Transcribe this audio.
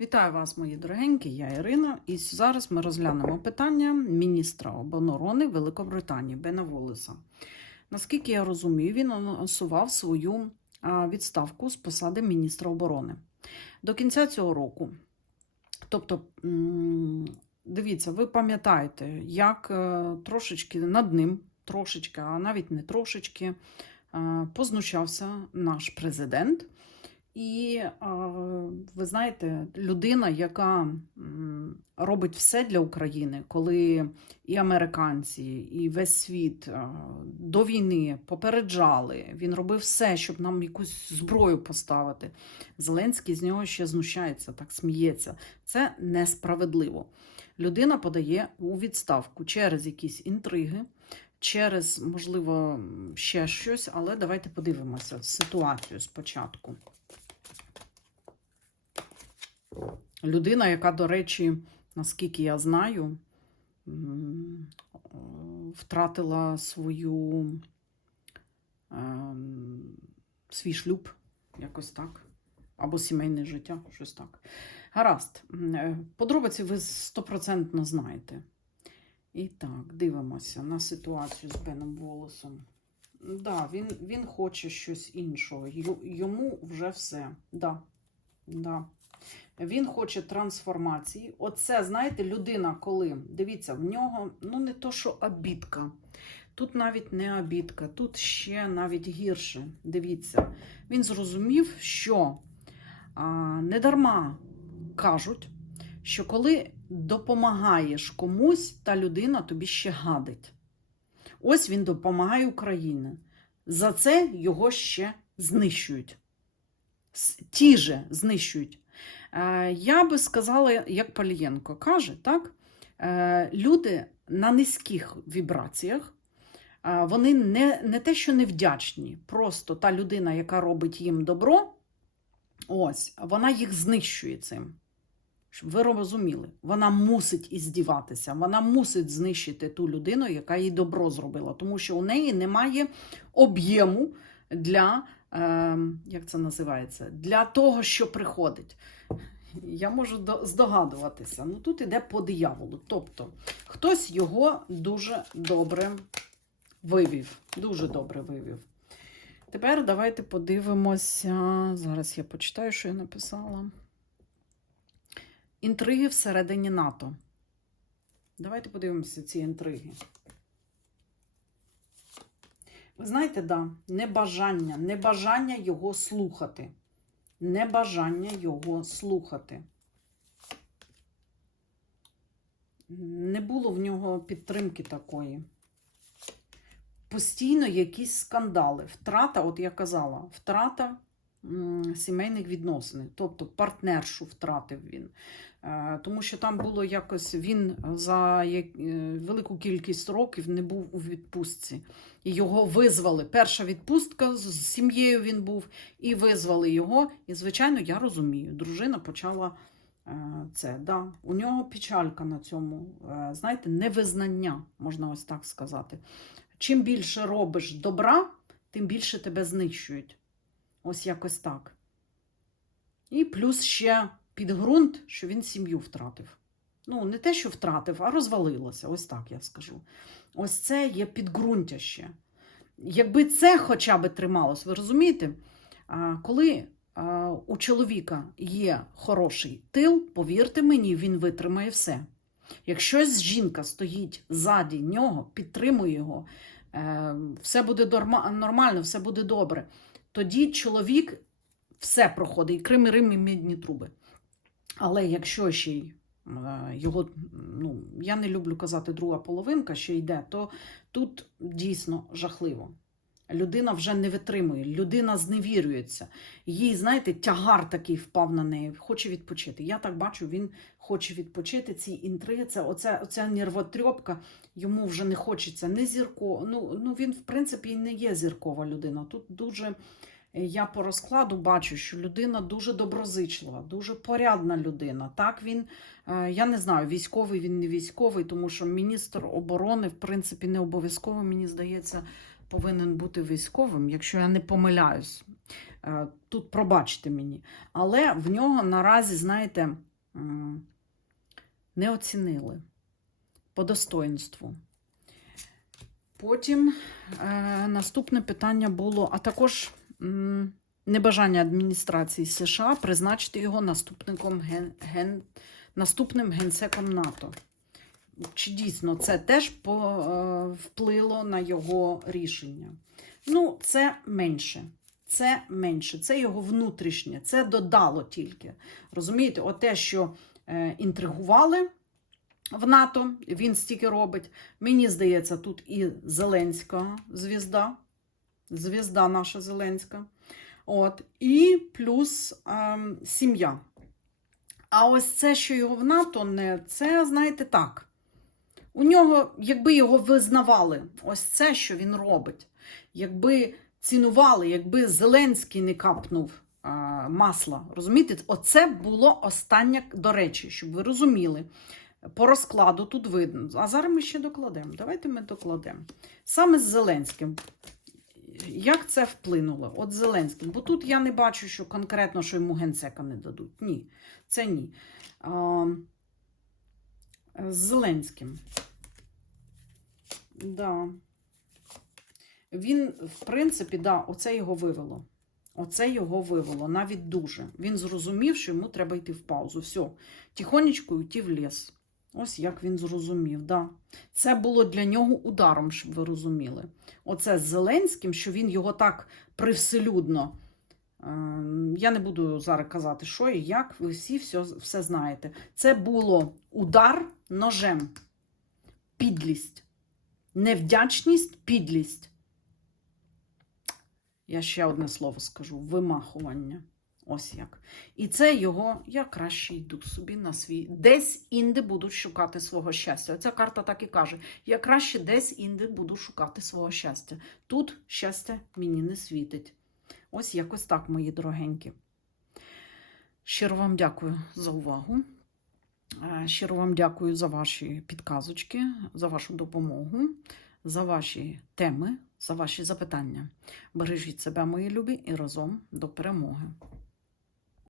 Вітаю вас, мої дорогенькі, я Ірина. І зараз ми розглянемо питання міністра оборони Великобританії Бена Волеса. Наскільки я розумію, він анонсував свою відставку з посади міністра оборони. До кінця цього року. Тобто, дивіться, ви пам'ятаєте, як е, трошечки над ним, трошечки, а навіть не трошечки, познущався наш президент. І ви знаєте, людина, яка робить все для України, коли і американці, і весь світ до війни попереджали, він робив все, щоб нам якусь зброю поставити. Зеленський з нього ще знущається, так сміється. Це несправедливо. Людина подає у відставку через якісь інтриги. Через, можливо, ще щось, але давайте подивимося ситуацію спочатку. Людина, яка, до речі, наскільки я знаю, втратила свою ем, свій шлюб, якось так. Або сімейне життя, щось так. Гаразд. Е, Подробиці ви стопроцентно знаєте. І так, дивимося на ситуацію з Беном Волосом. Да, він, він хоче щось іншого. Йому вже все. Да. Да. Він хоче трансформації. Оце, знаєте, людина, коли дивіться, в нього ну не то, що обідка. Тут навіть не обідка, тут ще навіть гірше. Дивіться, він зрозумів, що а, недарма кажуть, що коли допомагаєш комусь, та людина тобі ще гадить. Ось він допомагає Україні. За це його ще знищують. Ті же знищують. Е, Я би сказала, як Палієнко каже, так? Е, Люди на низьких вібраціях, е, вони не, не те, що невдячні, просто та людина, яка робить їм добро, ось, вона їх знищує цим. Щоб ви розуміли, вона мусить іздіватися, вона мусить знищити ту людину, яка їй добро зробила, тому що у неї немає об'єму для, як це називається, для того, що приходить. Я можу здогадуватися. Ну тут іде по дияволу. Тобто хтось його дуже добре вивів. Дуже добре вивів. Тепер давайте подивимося. Зараз я почитаю, що я написала. Інтриги всередині НАТО. Давайте подивимося ці інтриги. Знаєте, да, небажання, небажання його слухати. Небажання його слухати. Не було в нього підтримки такої. Постійно якісь скандали. Втрата, от я казала, втрата сімейних відносин, тобто партнершу втратив він. Е, Тому що там було якось він за е, велику кількість років не був у відпустці. І його визвали. Перша відпустка з сім'єю він був, і визвали його. І, звичайно, я розумію, дружина почала е, це. Да. У нього печалька на цьому, знаєте, невизнання, можна ось так сказати. Чим більше робиш добра, тим більше тебе знищують. Ось якось так. І плюс ще підґрунт, що він сім'ю втратив. Ну, не те, що втратив, а розвалилося. Ось так я скажу. Ось це є підґрунтя ще. Якби це хоча б трималось, ви розумієте? Коли у чоловіка є хороший тил, повірте мені, він витримає все. Якщо жінка стоїть ззаді нього, підтримує його, е, все буде нормально, все буде добре, тоді чоловік все проходить, і Крим, і Рим, і мідні труби. Але якщо ще й е, його, ну, я не люблю казати друга половинка, ще йде, то тут дійсно жахливо. Людина вже не витримує, людина зневірюється. Їй, знаєте, тягар такий впав на неї, хоче відпочити. Я так бачу, він хоче відпочити. Ці інтриги, це оця, оця нервотрьопка, йому вже не хочеться не зірко. Ну, ну він, в принципі, не є зіркова людина. Тут дуже е, я по розкладу бачу, що людина дуже доброзичлива, дуже порядна людина. Так він, е, я не знаю, військовий він не військовий, тому що міністр оборони, в принципі, не обов'язково, мені здається, повинен бути військовим, якщо я не помиляюсь. Е, Тут пробачте мені. Але в нього наразі, знаєте, не оцінили по достоинству. Потім е, наступне питання було, а також м, небажання адміністрації США призначити його наступником ген, ген, наступним генсеком НАТО. Чи дійсно це теж е, вплило на його рішення? Ну, це менше. Це менше, це його внутрішнє, це додало тільки. Розумієте, от те, що е, інтригували в НАТО, він стільки робить. Мені здається, тут і Зеленська звізда, звізда наша Зеленська. От, і плюс ем, сім'я. А ось це, що його в НАТО, не це, знаєте, так. У нього, якби його визнавали, ось це, що він робить, якби цінували, якби Зеленський не капнув а, масла, розумієте, оце було останнє, до речі, щоб ви розуміли. По розкладу тут видно. А зараз ми ще докладемо. Давайте ми докладемо. Саме з Зеленським. Як це вплинуло? От Зеленським. Бо тут я не бачу, що конкретно, що йому генсека не дадуть. Ні, це ні. А, з Зеленським. Да. Він, в принципі, да, оце його вивело. Оце його вивело, навіть дуже. Він зрозумів, що йому треба йти в паузу. Все, тихонечко йти в ліс. Ось як він зрозумів. Да. Це було для нього ударом, щоб ви розуміли. Оце з Зеленським, що він його так привселюдно. е, Я не буду зараз казати, що і як, ви всі все, все знаєте. Це було удар ножем. Підлість. Невдячність, підлість. Я ще одне слово скажу: вимахування. Ось як. І це його, я краще йду собі на свій. Десь інде буду шукати свого щастя. Оця карта так і каже: я краще десь інде буду шукати свого щастя. Тут щастя мені не світить. Ось якось так, мої дорогенькі. Щиро вам дякую за увагу. Е, Щиро вам дякую за ваші підказочки, за вашу допомогу, за ваші теми, за ваші запитання. Бережіть себе, мої любі, і разом до перемоги.